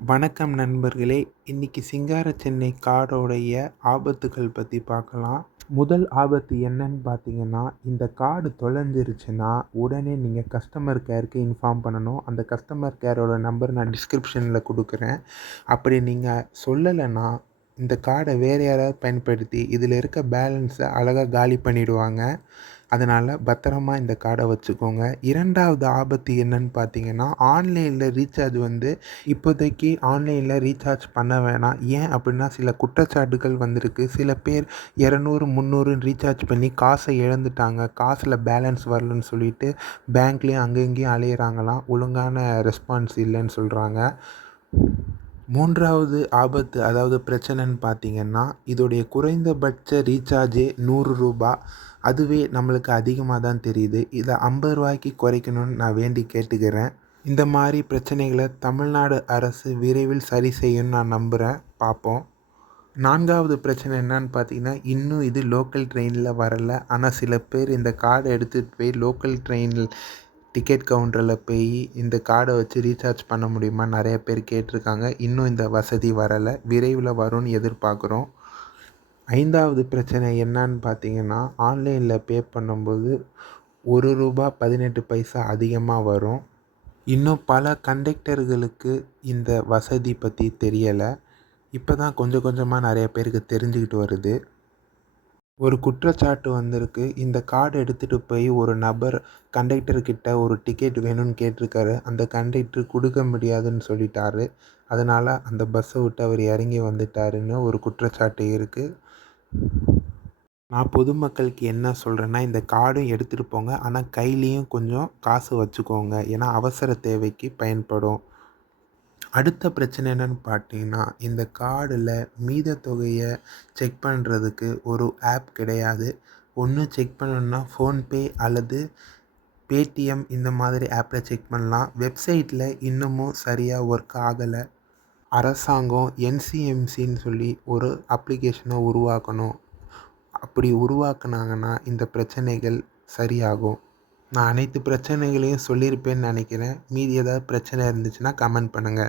வணக்கம் நண்பர்களே! இன்னைக்கு சிங்கார சென்னை கார்டோடைய ஆபத்துகள் பத்தி பார்க்கலாம். முதல் ஆபத்து என்னன்னு பார்த்தீங்கன்னா, இந்த கார்டு தொலைஞ்சிருச்சுன்னா, உடனே நீங்க கஸ்டமர் கேருக்கு இன்ஃபார்ம் பண்ணணும். அந்த கஸ்டமர் கேரோட நம்பர் நான் டிஸ்கிரிப்ஷன்ல குடுக்குறேன். அப்படி நீங்க சொல்லலைன்னா, இந்த கார்ட வேற யாராவது பயன்படுத்தி, இதில இருக்க பேலன்ஸ அழகா காலி பண்ணிடுவாங்க. அதனால பத்திரமா இந்த கார்ட வச்சுக்கோங்க. 2வது ஆபத்து என்னன்னு பார்த்தீங்கன்னா, ஆன்லைன்ல ரீசார்ஜ் இப்போதைக்கு ஆன்லைன்ல ரீசார்ஜ் பண்ண வேணாம். ஏன் அப்படின்னா, சில குற்றச்சாட்டுகள் வந்திருக்கு. சில பேர் 200, 300ன்னு ரீசார்ஜ் பண்ணி காச இழந்துட்டாங்க. காசுல பேலன்ஸ் வரலன்னு சொல்லிட்டு பேங்க்லயும் அங்க இங்கேயும் அலையிறாங்களாம். ஒழுங்கான ரெஸ்பான்ஸ் இல்லன்னு சொல்றாங்க. 3வது ஆபத்து அதாவது பிரச்சனைன்னு பார்த்தீங்கன்னா, இதோடைய குறைந்தபட்ச ரீசார்ஜே ரூ. 100. அதுவே நம்மளுக்கு அதிகமா தான் தெரியுது. இத ரூ. 50க்கு குறைக்கணும்னு நான் வேண்டி கேட்டுக்கிறேன். இந்த மாரி பிரச்சனைகள தமிழ்நாடு அரசு விரைவில் சரி செய்யும்னு நான் நம்புறேன். பார்ப்போம். 4வது பிரச்சனை என்னன்னு பார்த்தீங்கன்னா, இன்னும் இது லோக்கல் ட்ரெயின்ல வரல. ஆனா சில பேர் இந்த கார்ட எடுத்துட்டு போய் லோக்கல் ட்ரெயின்ல டிக்கெட் கவுண்டர்ல போய் இந்த கார்ட வச்சு ரீசார்ஜ் பண்ண முடியுமான்னு நெறைய பேர் கேட்டிருக்காங்க. இன்னும் இந்த வசதி வரல. விரைவில வரும்னு எதிர்பார்க்குறோம். 5வது பிரச்சனை என்னன்னு பார்த்தீங்கன்னா, ஆன்லைன்ல பே பண்ணும்போது ரூ. 1.18 அதிகமா வரும். இன்னும் பல கண்டக்டர்களுக்கு இந்த வசதி பத்தி தெரியல. இப்ப தான் கொஞ்சம் கொஞ்சமா நெறைய பேருக்கு தெரிஞ்சுக்கிட்டு வருது. ஒரு குற்றச்சாட்டு வந்திருக்கு. இந்த கார்டு எடுத்துட்டு போய் ஒரு நபர் கண்டக்டர் கிட்ட ஒரு டிக்கெட் வேணும்னு கேட்டிருக்காரு. அந்த கண்டக்டர் குடுக்க முடியாதுன்னு சொல்லிட்டாரு. அதனால அந்த பஸ்ஸ விட்டு அவர் இறங்கி வந்துட்டாருன்னு ஒரு குற்றச்சாட்டு இருக்கு. நான் பொதுமக்களுக்கு என்ன சொல்றேன்னா, இந்த கார்டும் எடுத்துட்டு போங்க. ஆனா கையிலயும் கொஞ்சம் காசு வச்சுக்கோங்க. ஏன்னா அவசர தேவைக்கு பயன்படும். அடுத்த பிரச்சனை என்னன்னு பார்த்தீங்கன்னா, இந்த கார்டுல மீத தொகைய செக் பண்ணுறதுக்கு ஒரு ஆப் கிடையாது. ஒண்ணு செக் பண்ணணும்னா ஃபோன்பே அல்லது பேடிஎம் இந்த மாதிரி ஆப்ல செக் பண்ணலாம். வெப்சைட்ல இன்னமும் சரியா ஒர்க் ஆகல. அரசாங்கம் என்சிஎம்சின்னு சொல்லி ஒரு அப்ளிகேஷன உருவாக்கணும். அப்படி உருவாக்குனாங்கன்னா இந்த பிரச்சனைகள் சரியாகும். நான் அனைத்து பிரச்சனைகளையும் சொல்லியிருப்பேன்னு நினைக்கிறேன். மீதி ஏதாவது பிரச்சனை இருந்துச்சுன்னா கமெண்ட் பண்ணுங்க.